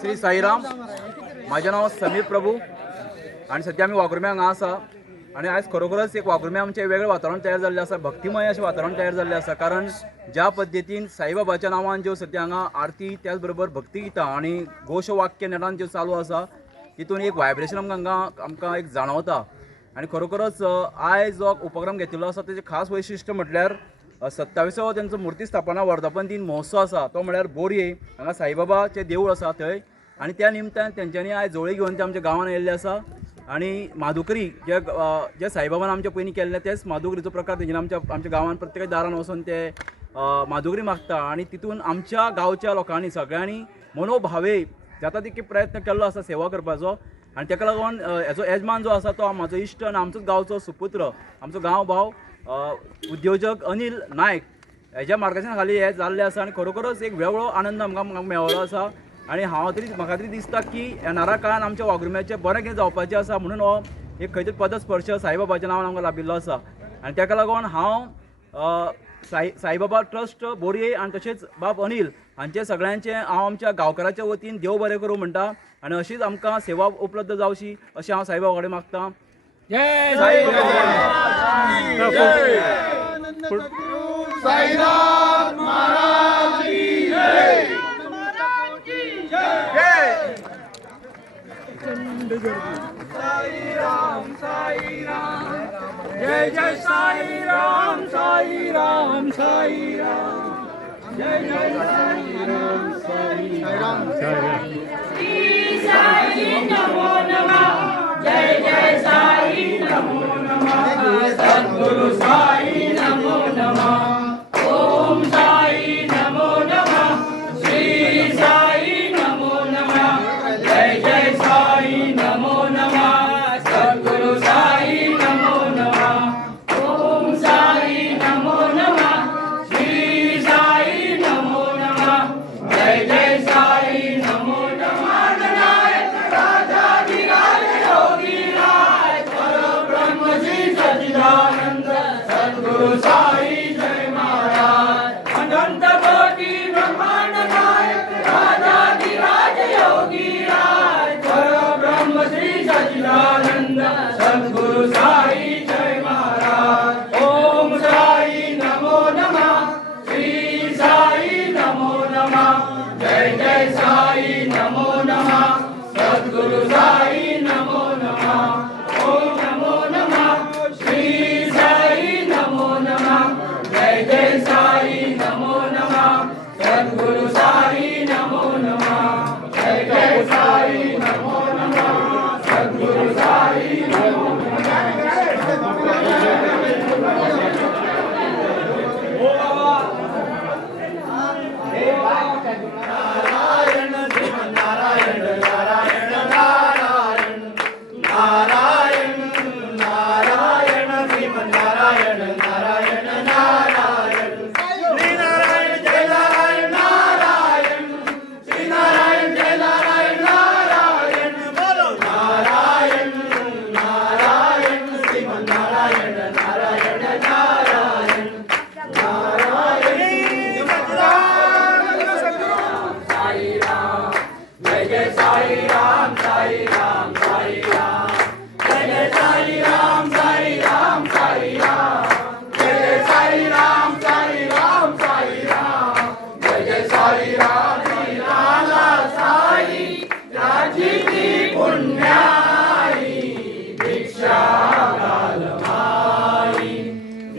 श्री साईराम, माझे नाव समीर प्रभू आणि सध्या आम्ही वाघुर्म्या हांगा आसा आणि आज खरोखरच एक वाघुर्म्या आमचे वेगळे वातावरण तयार जाल्लें आसा, भक्तिमय अशें वातावरण तयार जाल्लें आसा. कारण ज्या पद्दतीन साईबाबाच्या नांवान ज्यो सद्या हांगा आरती त्याच बरोबर भक्ती गितां आणि घोश वाक्य नेटान ज्यो चालू आसा तितून एक व्हायब्रेशन आमकां एक जाणवता. आणि खरोखरच आयज जो उपक्रम घेतिल्लो आसा तेजें खास वैशिश्ट्य म्हटल्यार 27वो त्यांचो मुर्ती स्थापना वर्धापन दिन महोत्सव आसा तो म्हळ्यार बोरये हांगा साईबाबाचें देवूळ आसा थंय. आणि त्या निमतान तेंच्यांनी आयज जोळी घेवन ते आमच्या गांवांत येयल्ले आसा. आणि माधुकरी जे साईबाबान आमच्या पयलीं केल्ले तेच माधुकरीचो प्रकार तेंच्यांनी आमच्या गांवांत प्रत्येक दारान वचून ते माधुकरी मागता. आणि तितून आमच्या गांवच्या लोकांनी सगळ्यांनी मनोभावे जाता तितके प्रयत्न केल्लो आसा सेवा करपाचो. आणि ताका लागून हेजो यजमान जो आसा तो म्हाजो इश्ट आनी आमचोच गांवचो सुपुत्र आमचो गांव भाव उद्योजक अनिल नायक हेज्या मार्गदर्शना खाली हे जाल्लें आसा. आणि खरोखरच एक वेगळो आनंद आमकां मेळ्ळो आसा. आणि म्हाका तरी दिसता की येणाऱ्या काळान आमच्या वाघुर्म्याचें बरें कितें जावपाचें आसा म्हणून हो एक खंय तरी पदस्पर्श साईबाबाच्या नांवान आमकां लाभिल्लो आसा. आणि ताका लागून हांव साईबाबा ट्रस्ट बोरये आणि तशेंच बाब अनिल हांचे सगळ्यांचे हांव आमच्या गांवकाराच्या वतीन देव बरें करूं म्हणटा. आणि अशीच आमकां सेवा उपलब्ध जावची अशें हांव साईबाबा कडेन मागतां. जय साईनाथ महाराज की जय. साईराम साईराम जय जय साईराम साईराम साईराम जय जय साईराम साईराम साईराम श्री साई नमो नमः जय जय साई नमो नमः सद्गुरु साई नमो नमः ओम साई नमो नमः श्री साई नमो नमः जय जय साई नमो नमः सद्गुरु साई नमो नमः ओम साई नमो नमः श्री साई नमो नमः जय जय साई नमो नमः नारायण राजाधिराज योगी राज परब्रह्म श्री सच्चिदानंद सद्गुरु साई जय महाराज अनंत कोटि ब्रह्मांड नायक राजाधिराज योगी राज परब्रह्म श्री सच्चिदानंद सद्गुरु साई जय महाराज ओम साई नमो नमः श्री साई नमो नमः जय जय साई नमो नमः सद्गुरु साई नमो नमः ओम नमो नमः श्री साई नमो नमः जय जय साई नमो नमः सद्गुरु साई नमो नमः जय जय साई नमो नमः सद्गुरु साई नमो नारायण शिव नारायण नारायण नारायण नारायण नारायण शिव नारायण नारायण नारायण श्री नारायण जय नारायण नारायण श्री नारायण जय नारायण नारायण बोलो नारायण नारायण शिव नारायण नारायण नारायण नारायण साई राम जय जय साई राम साई राम साई राम जय जय साई राम साई राम साई राम जय जय साई राम साई राम साई राम जय जय साई राम साई राम साई राजी की पुण्याई भिक्षा घाल माई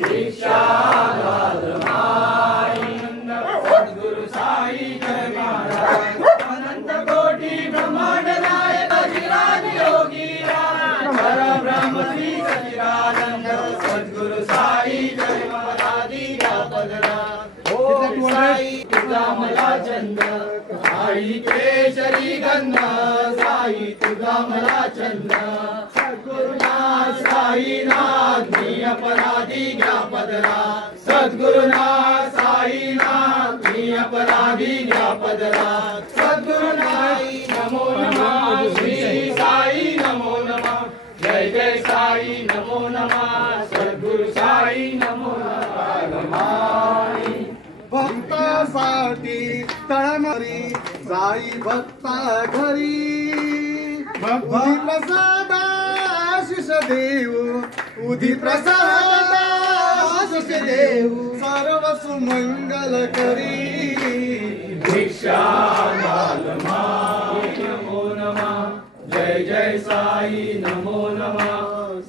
भिक्षा घाल माई सद्गुरु साई जय महाराज अनंत कोटि ब्रह्मांड नायक अधिराज योगी राज परब्रह्म श्री सच्चिदानंद सद्गुरु साई जय महाराज पदरा ओम साई तुझा मला चंद साई केशरी गंध साई तुझा मला चंद सद्गुरुनाथ साईनाथ मी अपराधी घ्या पदरा सद्गुरुनाथ साईनाथ मी अपराधी घ्या पदरा सद्गुरुनाथ नमो नमः श्री साई नमो नमः जय जय साई नमो नमः सद्गुरु साई नमो नमः भक्तासाठी तळमरी जाई भक्ता घरी उदी प्रसाद आशिष देऊ उदी प्रसाद आशिष देऊ सर्व सुमंगल करी भिक्षा कालमा नमो नमः जय जय साई नमो नमः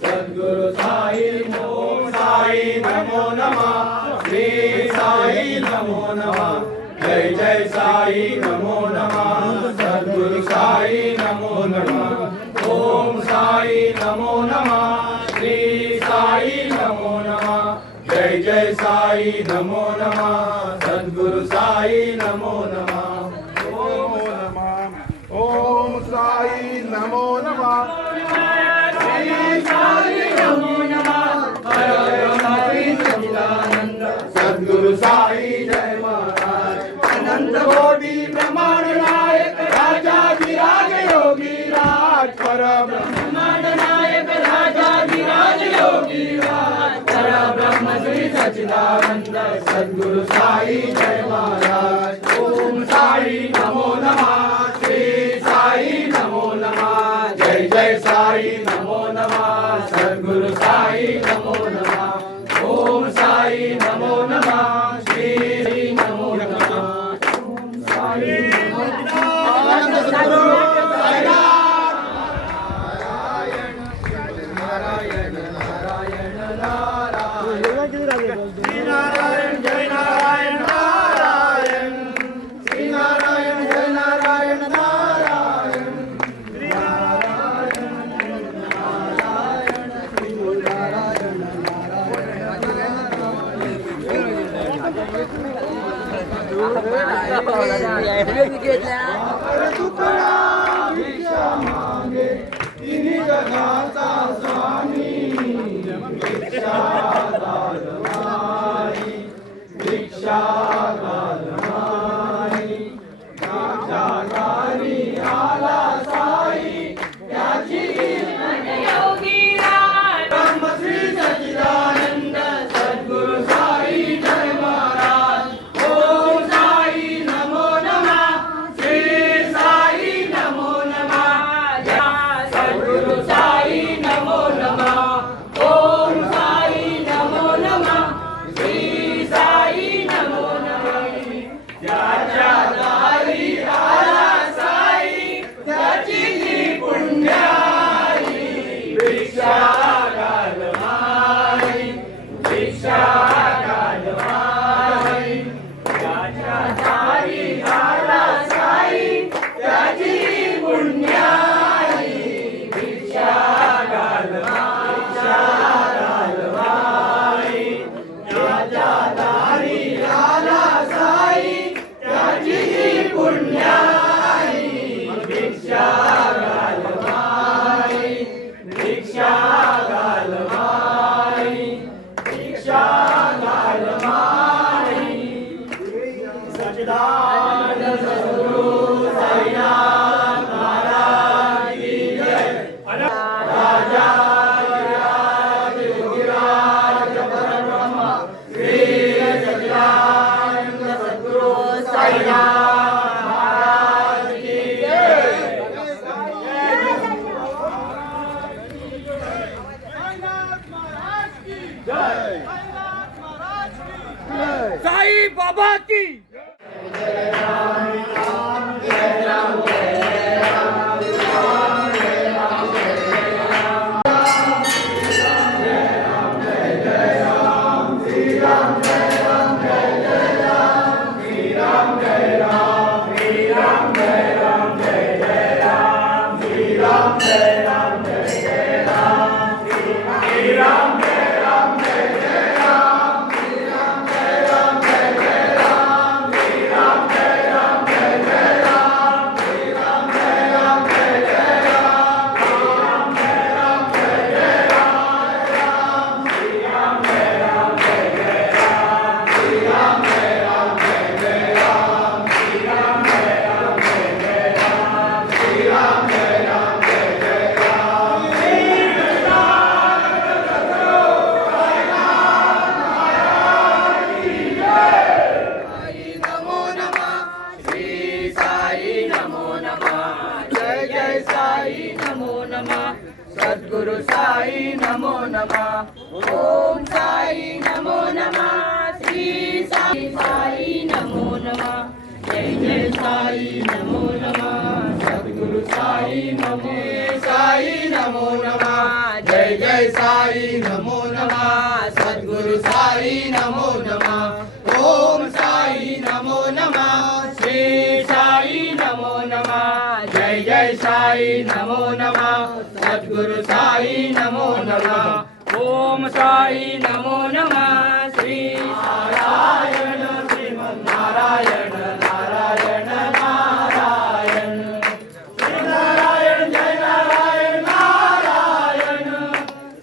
सद्गुरु साई ओम साई नमो नमः श्री साई नमो नमः जय जय साई नमो नमः सद्गुरु साई नमो नमः ओम साई नमो नमः श्री साई नमो नमः जय जय साई नमो नमः सद्गुरु साई नमो नमः ओम साई नमो नमः श्री साई नमो नमः सद्गुरु साई जय महाराज अनंत कोटि ब्रह्मांड नायक राजाधिराज योगी राज परब्रह्मांड नायक राजाधिराज योगी राज परब्रह्म श्री सच्चिदानंद सद्गुरु साई जय महाराज ओम साई नमो नमः श्री साई नमो नमः जय जय साई नमो नमः सद्गुरु साई नमो नमः ओम साई नमो नमः श्री नमो नमः ओम साई नमो नारायण जय नारायण नारायण श्री नारायण जय नारायण नारायण श्री नारायण भिक्षा मागे तिन्ही जगाचा स्वामी भिक्षा गालमाई भिक्षा गालमाई माझ्या दारी आला साई त्याची ब्रह्म श्री सच्चिदानंद सद्गुरु साई जय महाराज ओम साई नमो नमः श्री साई नमो नमः सद्गुरु साई नमो नमः ओम साई नमो नमः श्री साई नमो नमः त्याच्या दारी आला साई त्याची जी पुण्याई भिक्षा गालमाई भिक्षा गालमाई त्याच्या दारी आला साई त्याची पुण्याई भिक्षा गालमाई त्याच्या दारी आला साई त्याची पुण्याई भिक्षा गालमाई भिक्षा गालमाई भिक्षा गालमाई सच्चिदानंद सद्गुरु साईनाथ महाराज की जय राजा योगीराज परब्रह्म श्री सच्चिदानंद सद्गुरु साईनाथ महाराज की जय साई बाबा की जय राम साई नमो नमः ओम साई नमो नमः श्री साई साई नमो नमः जय जय साई नमो नमः सद्गुरु साई नमो साई नमो नमः जय जय साई नमो नमः सद्गुरु साई नमो नमः ओम साई नमो नमः श्री साई नमो नमः जय जय साई नमो नमः सद्गुरु साई नमो नमः ओम साई नमो नमः श्री नारायण श्रीमन्नारायण नारायण नारायण श्री नारायण जय नारायण नारायण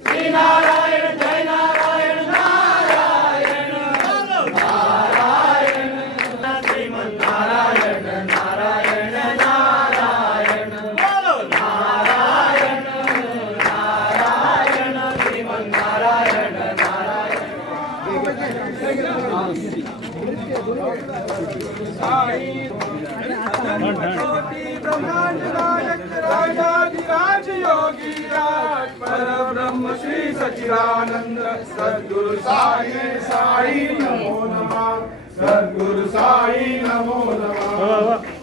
श्री नारायण जय नारायण नारायण नारायण श्रीमन्नारायण नारायण नारायण बोलो नारायण नारायण श्रीमन्नारायण नारायण राजाधिराज योगी राज परब्रह्म श्री सच्चिदानंद सद्गुरु साई साई नमो नमः सद्गुरु साई नमो नमः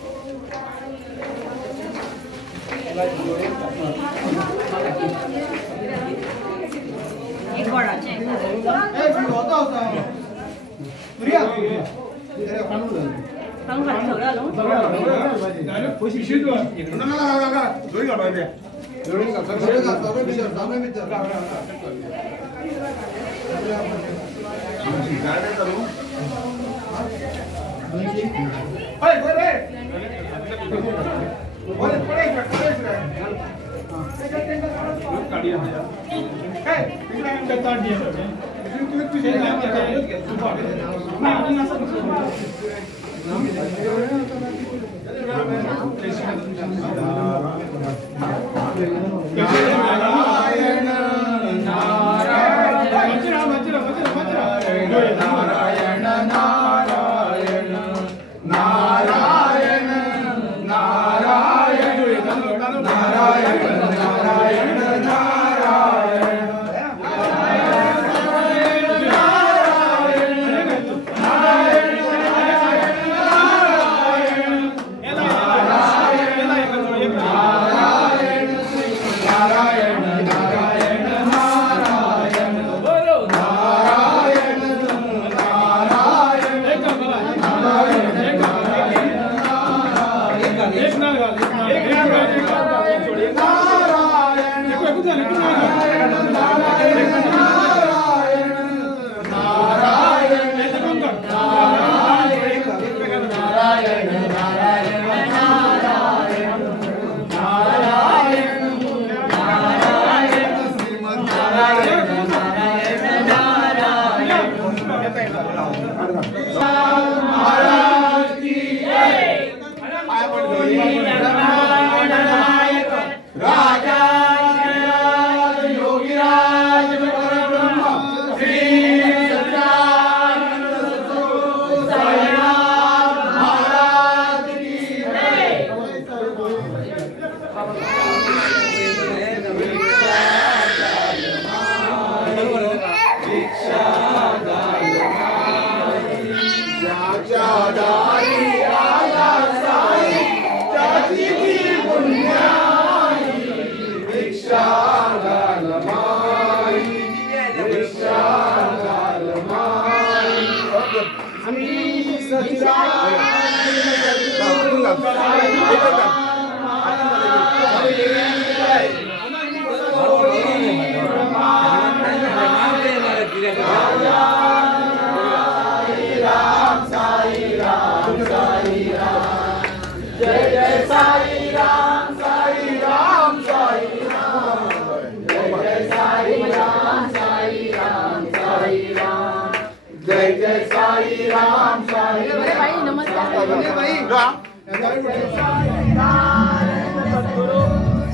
जय जय साई राम साई भाई नमस्कार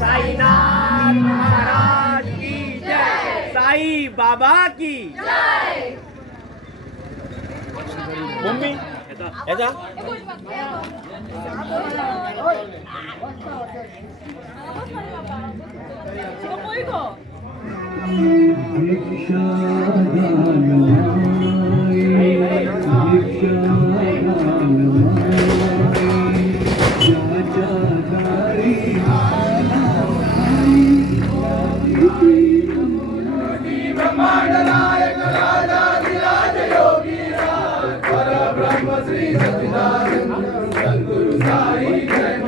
साईनाथ महाराज की जय साई बाबा की जय मम्मी ऐसा ब्रह्मांड नायक राजाधिराज योगीराज परब्रह्म श्री सच्चिदानंद सद्गुरु साई जय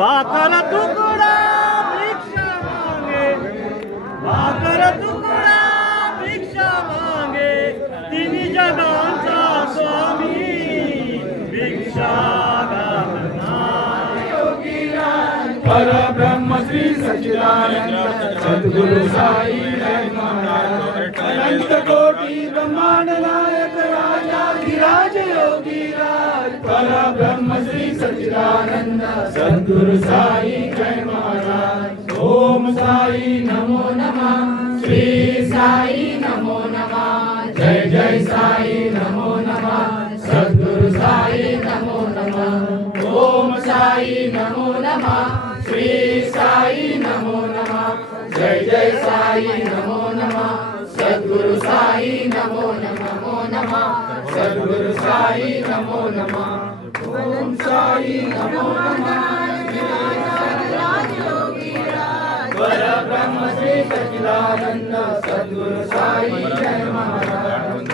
भाकर तुकडा भिक्षा मागे, भाकर तुकडा भिक्षा मागे, तिन्ही जगांचा स्वामी भिक्षा परब्रह्म श्री सच्चिदानंद सद्गुरु साई जय महाराज अनंत कोटि ब्रह्मांड नायक राजाधिराज योगीराज परब्रह्म श्री सच्चिदानंद सद्गुरु साई जय महाराज ओम साई नमो नमः श्री साई नमो नमः जय जय साई नमो नमः सद्गुरु साई नमो नमः ओम साई नमो नमः श्री साई नमो नमः जय जय साई नमो नमः सद्गुरु साई नमो नमः सद्गुरु साई नमो नमः ओम साई नमो नमः परब्रह्म श्री सच्चिदानंद सद्गुरु साई जय महाराज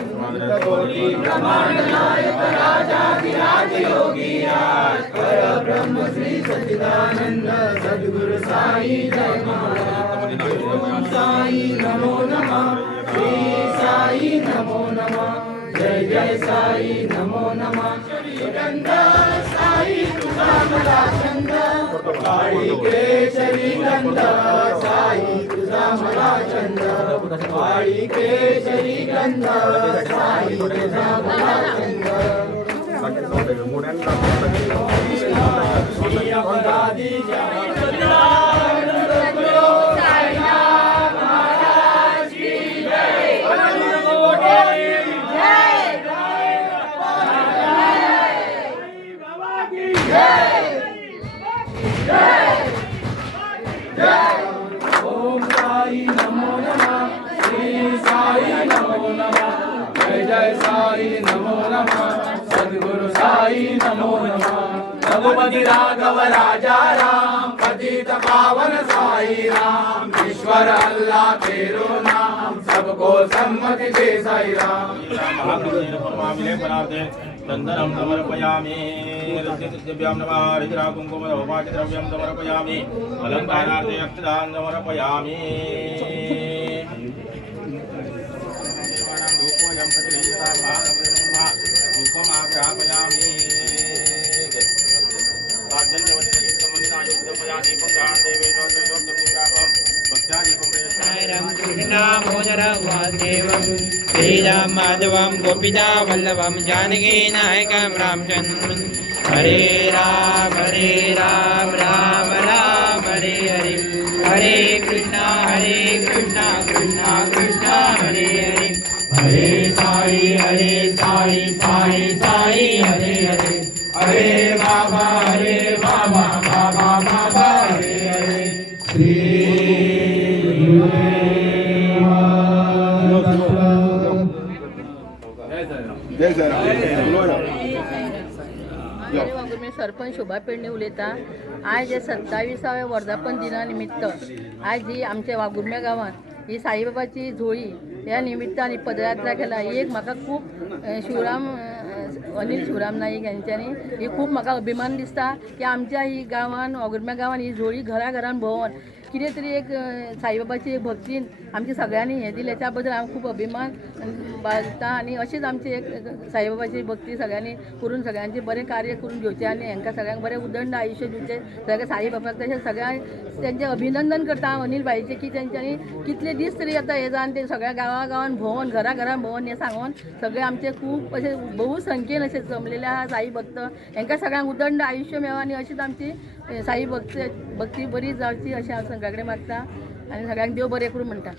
कोटि ब्रह्मांड नायक राजाधिराज योगीराज परब्रह्म श्री सच्चिदानंद सद्गुरु साई जय महाराज ओम साई नमो नमः श्री साई नमो नमः जय जय साई नमो नमः श्रीगंध साई तुझा मला छंद काळी केशरी गंध साई तुझा मला छंद काळी केशरी गंध साई तुझा मला छंद श्री अपराधी ओम साई नमो नमः श्री साई नमो नमः जय जय साई नमो नमः सद्गुरु साई नमो नमः रघुपति राघव राजा राम पतित पावन साई राम ईश्वर अल्लाह तेरो नाम सबको सम्मति दे साई राम चंदनम समर्पयामि रत्नसिद्धिभ्यां नमः हरिद्रा कुङ्कुमधूपादिद्रव्यं समर्पयामि अलङ्कारार्थे अक्षतान् समर्पयामि धूपोऽयं प्रतिष्ठापयामि धूपमाग्रापयामि श्रीराम माधवं गोपिता वल्लभं जानकी नायकं रामचन्द्रं हरे राम राम राम हरे हरे हरे कृष्णा कृष्णा कृष्णा हरे हरे हरे साई साई साई हरे हरे हरे बाबा बाबा बाबा हरे हरे श्री मी सरपंच शोभा पेडणे उलयतां. आज हे 27व्या वर्धापन दिना निमित्त आज ही आमच्या वागुर्म्या गांवांत ही साईबाबाची झोळी ह्या निमित्तान पदयात्रा केला. ही एक म्हाका खूब अनिल शिवराम नाईक यांच्यानी ही खूब म्हाका अभिमान दिसता की आमच्या ही गांवान वागुर्म्या गांवान ही झोळी घरा घरान भोंवन कितें तरी एक साईबाबाची एक भक्तीन आमच्या सगळ्यांनी हें दिलें त्या बद्दल हांव खूब अभिमान बाळगता. आनी अशीच आमची एक साईबाबाची भक्ती सगळ्यांनी करून सगळ्यांचे बरें कार्य करून घेवचें आनी हांकां सगळ्यांक बरें उदंड आयुश्य दिवचें. सगळ्या साईबाबाक तशेंच सगळ्यांक तेंचें अभिनंदन करता हांव अनिल भाईचें की तेंच्यांनी कितले दीस तरी आतां हें जावन ते सगळ्या गांवां भोंवन घरा घरान भोंवन हें सांगून सगळे आमचे खूब अशे बहु संख्येन अशे जमलेले आहा साई भक्त. हांकां सगळ्यांक उदंड आयुश्य मेळ्ळां आनी अशीच आमची साई भक्ती बरी जावची अशें हांव सगळ्या कडेन मागता आनी सगळ्यांक देव बरें करूं म्हणटा.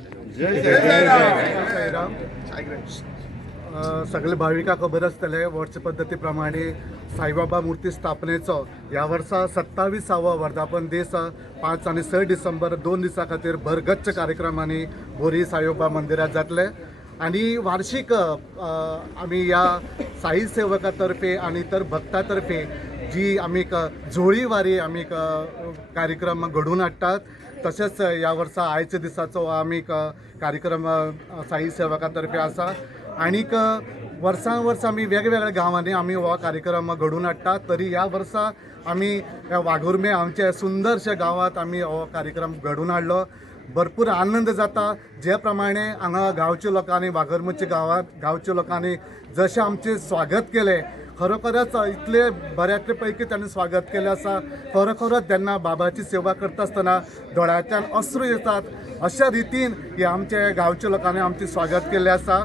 सगळे भाविकांक खबर आसतलें वर्ष पद्दती प्रमाणे साईबाबा मुर्ती स्थापनेचो ह्या वर्सा 27वा वर्धापन दीस 5 आनी 6 डिसेंबर 2 दिसां खातीर भरगच्च कार्यक्रमांनी बोरी साईबाबा मंदिरात जातले. आणि वार्षिक आमी ह्या साई सेवका तर्फे आणि इतर भक्तां तर्फे जी आमी झोळी वारी आमी कार्यक्रम घडोवन हाडटात. तशेंच ह्या वर्सा आयच्या दिसाचो आमी कार्यक्रम साई सेवका तर्फे आसा. आनीक वर्सां वर्स आमी वेगवेगळ्या गांवांनी आमी हो कार्यक्रम घडोवन हाडटात. तरी ह्या वर्सा आमी वाघुर्मे आमच्या सुंदरशा गांवांत आमी हो कार्यक्रम घडोवन हाडलो. भरपूर आनंद जाता. जे प्रमाणे हांगा गांवच्या लोकांनी वाघुर्मेच्या गांवच्या लोकांनी जशें आमचें स्वागत केलें खरोखरच इतले बऱ्यातले पैकी त्यांनी स्वागत केलें आसा. खरोखरच तेन्ना बाबाची सेवा करता आसतना दोळ्यांतल्यान अश्रू येतात. अशा रितीन हे आमच्या गांवच्या लोकांनी आमचे स्वागत केल्लें आसा.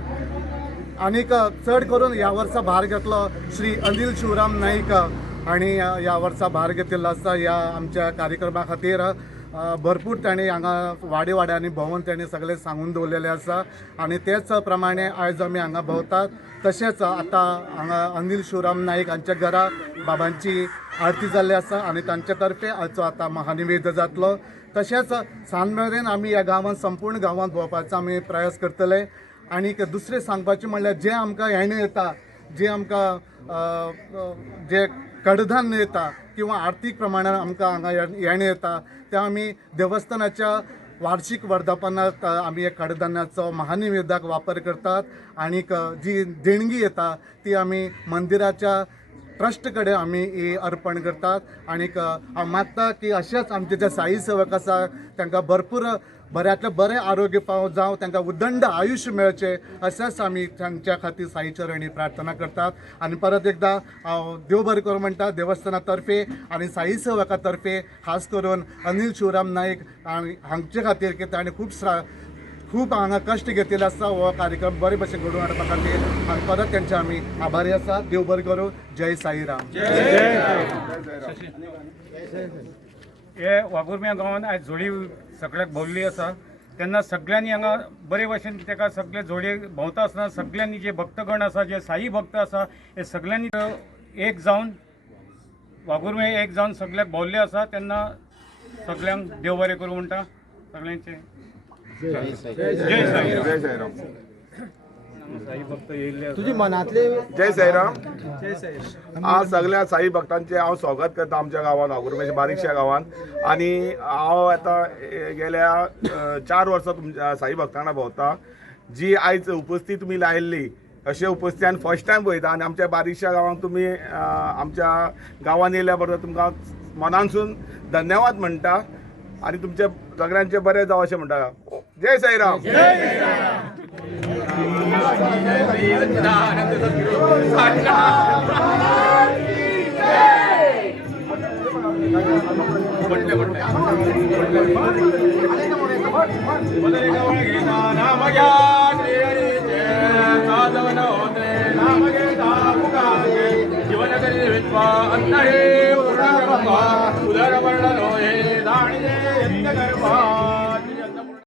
आनीक चड करून ह्या वर्सा भार घेतलो श्री अनिल शिवराम नाईक हांणी ह्या वर्सा भार घेतिल्लो आसा. ह्या आमच्या कार्यक्रमा खातीर भरपूर तांणी हांगा वाड्यांनी भोंवून तांणी सगळें सांगून दवरलेलें आसा. आनी तेच प्रमाणे आयज आमी हांगा भोंवतात. तशेंच आतां हांगा अनिल शिवराम नाईक हांच्या घरा बाबांची आरती जाल्ली आसा आनी तांचे तर्फे हाचो आतां महानिवेद जातलो. तशेंच सांज मेरेन आमी ह्या गांवांत संपूर्ण गांवांत भोंवपाचो आमी प्रयास करतले. आनीक दुसरें सांगपाचें म्हणल्यार जें आमकां येणें येता, जें आमकां जें कडधान्य येता किंवा आर्थीक प्रमाणान आमकां हांगा येणें येता तें आमी देवस्थानाच्या वार्षिक वर्धापनात आमी एक कडधान्याचो महानिवेदाक वापर करतात. आनीक जी देणगी येता ती आमी मंदिराच्या ट्रस्ट कडेन आमी ही अर्पण करतात. आनीक हांव मागता की अशेंच आमचे जे साई सेवक आसा तांकां भरपूर बऱ्यांतलें बरें आरोग्य पावो जावं, तांकां उदंड आयुश्य मेळचें अशेंच आमी तांच्या खातीर साई चरणी प्रार्थना करतात. आनी परत एकदां हांव देव बरें करूं म्हणटा देवस्थाना तर्फे आनी साई सेवका तर्फे खास करून अनिल शिवराम नाईक हांचे खातीर की ताणें खूब हांगा कश्ट घेतिल्ले आसा हो कार्यक्रम बरे भशेन घडोवन हाडपा खातीर. आनी परत तेंचे आमी आभारी आसा. देव बरें करूं. जय साईराम. हे वाघुर्म्या गांवांत आयज झोळी सगळ्याक भोवली आसा तेन्ना सगळ्यांनी हांगा बरे भशेन ताका सगळे झोळी भोंवता आसतना सगळ्यांनी जे भक्तगण आसा जे साई भक्त आसा हे सगळ्यांनी एक जावन वाघुर्मे एक जावन सगळ्याक भोवल्ले आसा. तेन्ना सगळ्यांक देव बरें करूं म्हणटा सगळ्यांचे. जय साईराम. साई भक्त येयल्ले तुजी मनांतले जय साईराम. आज सगळ्या साई भक्तांचे हांव स्वागत करता आमच्या गांवांत वाघुर्मेच्या बारीकशा गांवांत. आनी हांव आतां गेल्या 4 वर्सां तुमच्या साई भक्तां वांगडा भोंवता. जी आयज उपस्थिती तुमी लायिल्ली अशे उपस्थितीन फर्स्ट टायम पळयता आनी आमच्या बारीकशा गांवांत तुमी आमच्या गांवांत येयल्या बरोबर तुमकां मनानसून धन्यवाद म्हणटा आनी तुमचे सगळ्यांचे बरें जावं अशें म्हणटा. जय साईराम. उदर वर्णनो हे दाणी